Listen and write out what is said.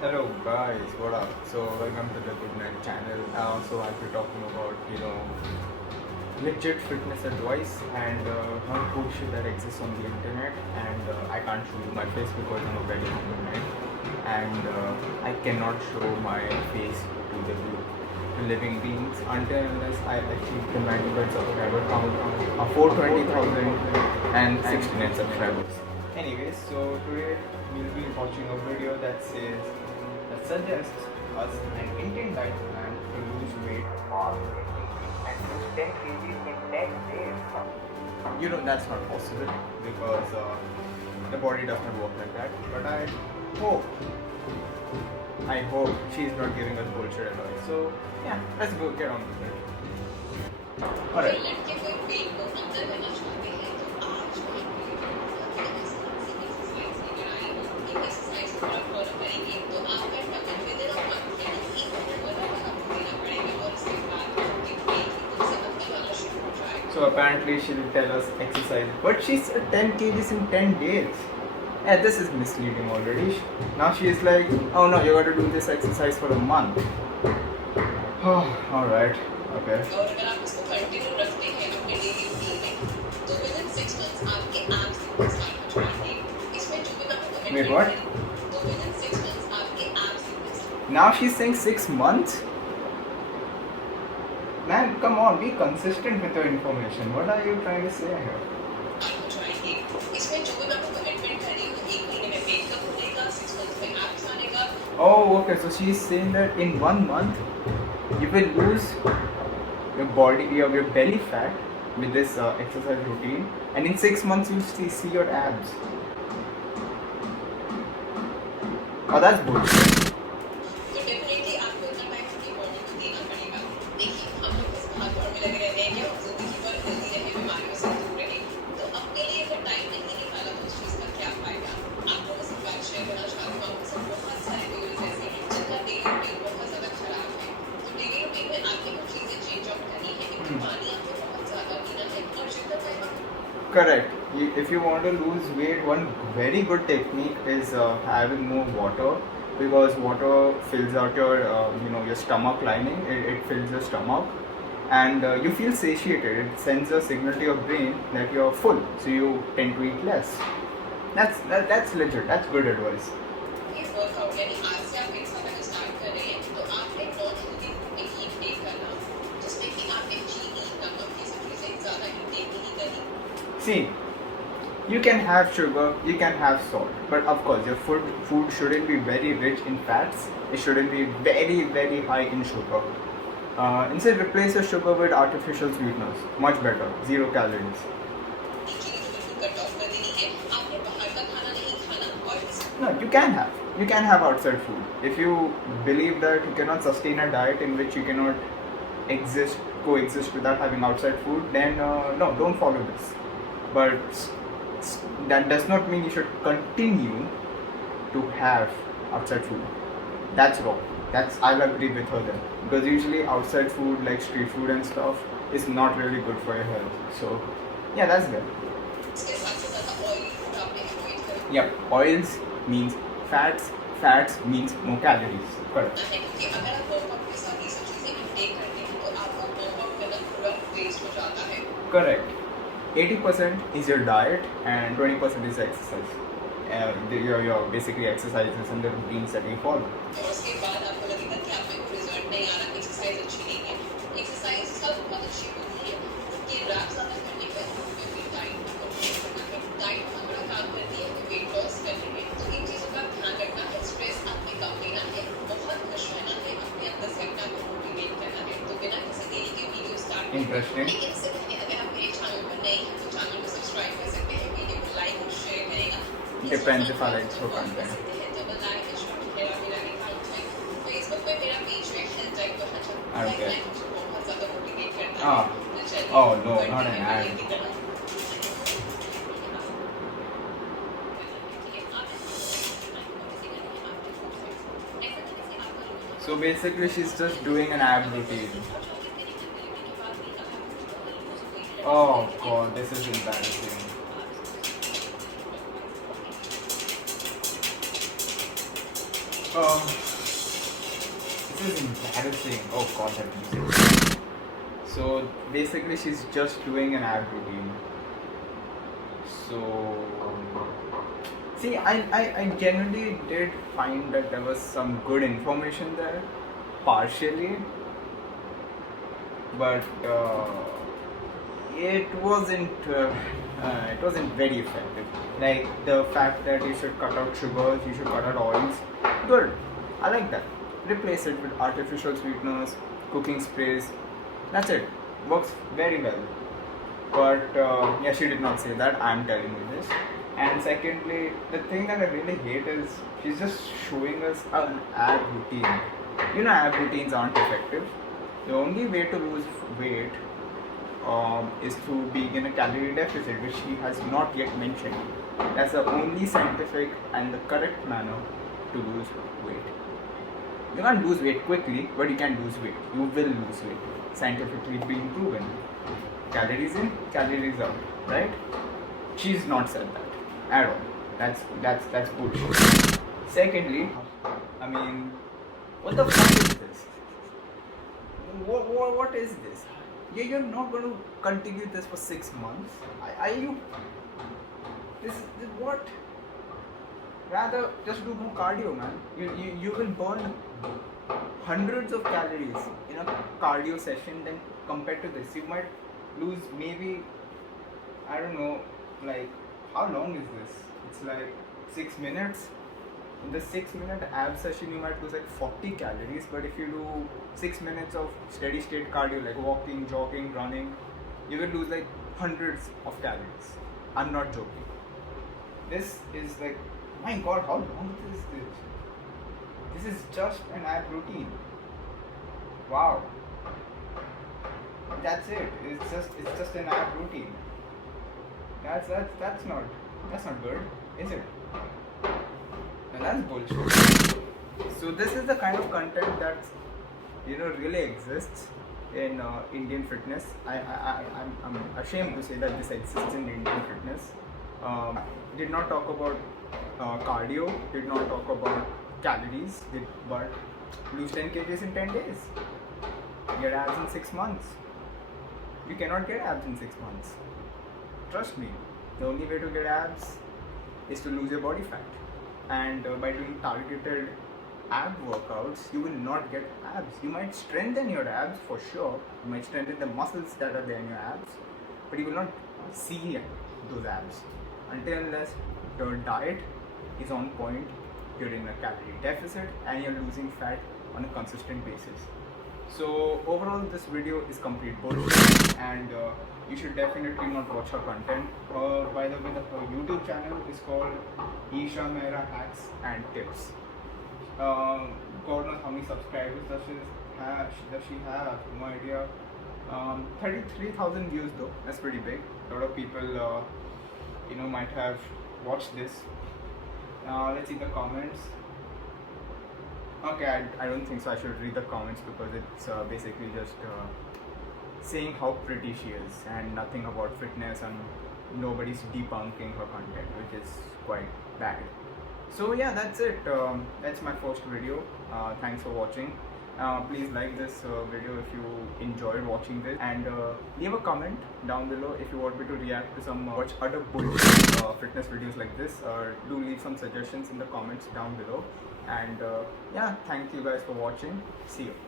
Hello guys, what up? So welcome to the Good Night channel. So I'll be talking about legit fitness advice and not bullshit that exists on the internet. And I can't show you my face because I'm a very hungry man, and I cannot show my face to the living beings until unless I achieve the 95 subscriber count of 420,069 subscribers. Anyways, so today we'll be watching a video that suggests us an Indian diet plan to lose weight and lose 10 kgs in 10 days. That's not possible because the body does not work like that. But I hope she's not giving us bullshit advice. So yeah, let's go get on with it. Alright. So apparently she'll tell us exercise, but she said 10 kgs in 10 days. Yeah, this is misleading already. Now she is like, oh no, you got to do this exercise for a month. Oh, all right, okay. Wait, what? Now she's saying 6 months? Man, come on, be consistent with your information. What are you trying to say here? Oh, okay. So she's saying that in 1 month you will lose your belly fat with this exercise routine, and in 6 months you'll see your abs. Oh, that's bullshit. Correct. If you want to lose weight, one very good technique is having more water, because water fills out your stomach lining. It fills your stomach, and you feel satiated. It sends a signal to your brain that you're full, so you tend to eat less. That's legit. That's good advice. See, you can have sugar, you can have salt, but of course your food shouldn't be very rich in fats. It shouldn't be very high in sugar. Instead, replace your sugar with artificial sweeteners. Much better. 0 calories. No, you can have outside food. If you believe that you cannot sustain a diet in which you cannot coexist without having outside food, then no, don't follow this. But that does not mean you should continue to have outside food. That's wrong. I'll agree with her then, because usually outside food like street food and stuff is not really good for your health. So yeah, that's good. Yep, oils means fats, fats means more calories. Correct. Correct. 80% is your diet and 20% is exercise. Your basically exercises and the routines that you follow. Interesting. Depends if I like show content. Okay. Oh no, not an ad. So basically she's just doing an ab routine. Oh god, this is embarrassing. This is embarrassing. Oh god, that music. So basically, she's just doing an ab routine. So, see, I genuinely did find that there was some good information there, partially, but it wasn't very effective. Like the fact that you should cut out sugars, you should cut out oils. Good, I like that. Replace it with artificial sweeteners, cooking sprays. That's it. Works very well. But yeah, she did not say that. I'm telling you this. And secondly, the thing that I really hate is she's just showing us an ab routine. You know, ab routines aren't effective. The only way to lose weight is through being in a calorie deficit, which she has not yet mentioned. That's the only scientific and the correct manner to lose weight. You can't lose weight quickly, but you can lose weight. You will lose weight. Scientifically being proven. Calories in, calories out, right? She's not said that at all. That's bullshit. Secondly, I mean, what the fuck is this? What is this? You're not going to continue this for 6 months. Are you? This what? Rather, just do more cardio, man. You will burn hundreds of calories in a cardio session than compared to this. You might lose maybe, I don't know, like how long is this? It's like 6 minutes. In the 6-minute ab session you might lose like 40 calories, but if you do 6 minutes of steady state cardio like walking, jogging, running, you will lose like hundreds of calories. I'm not joking. This is like, my god, how long is this? This is just an ab routine. Wow. That's it. It's just an ab routine. That's not good, is it? And that's bullshit. So this is the kind of content that really exists in Indian fitness. I'm ashamed to say that this exists in Indian fitness. Did not talk about cardio. Did not talk about calories. But lose 10 kgs in 10 days. Get abs in 6 months. You cannot get abs in 6 months. Trust me. The only way to get abs is to lose your body fat. And by doing targeted ab workouts, you will not get abs. You might strengthen your abs for sure. You might strengthen the muscles that are there in your abs, but you will not see those abs until unless your diet is on point, you're in a calorie deficit, and you're losing fat on a consistent basis. So overall, this video is complete bullshit, and you should definitely not watch her content. By the way, her YouTube channel is called Isha Mehra Hacks and Tips. God knows how many subscribers does she have? No idea. 33,000 views though. That's pretty big. A lot of people, might have watched this. Let's see the comments. Okay, I don't think so. I should read the comments because it's basically just saying how pretty she is and nothing about fitness, and nobody's debunking her content, which is quite bad. So yeah, that's it. That's my first video. Thanks for watching. Please like this video if you enjoyed watching this, and leave a comment down below if you want me to react to some other bullshit fitness videos like this. Do leave some suggestions in the comments down below, and yeah, thank you guys for watching. See you.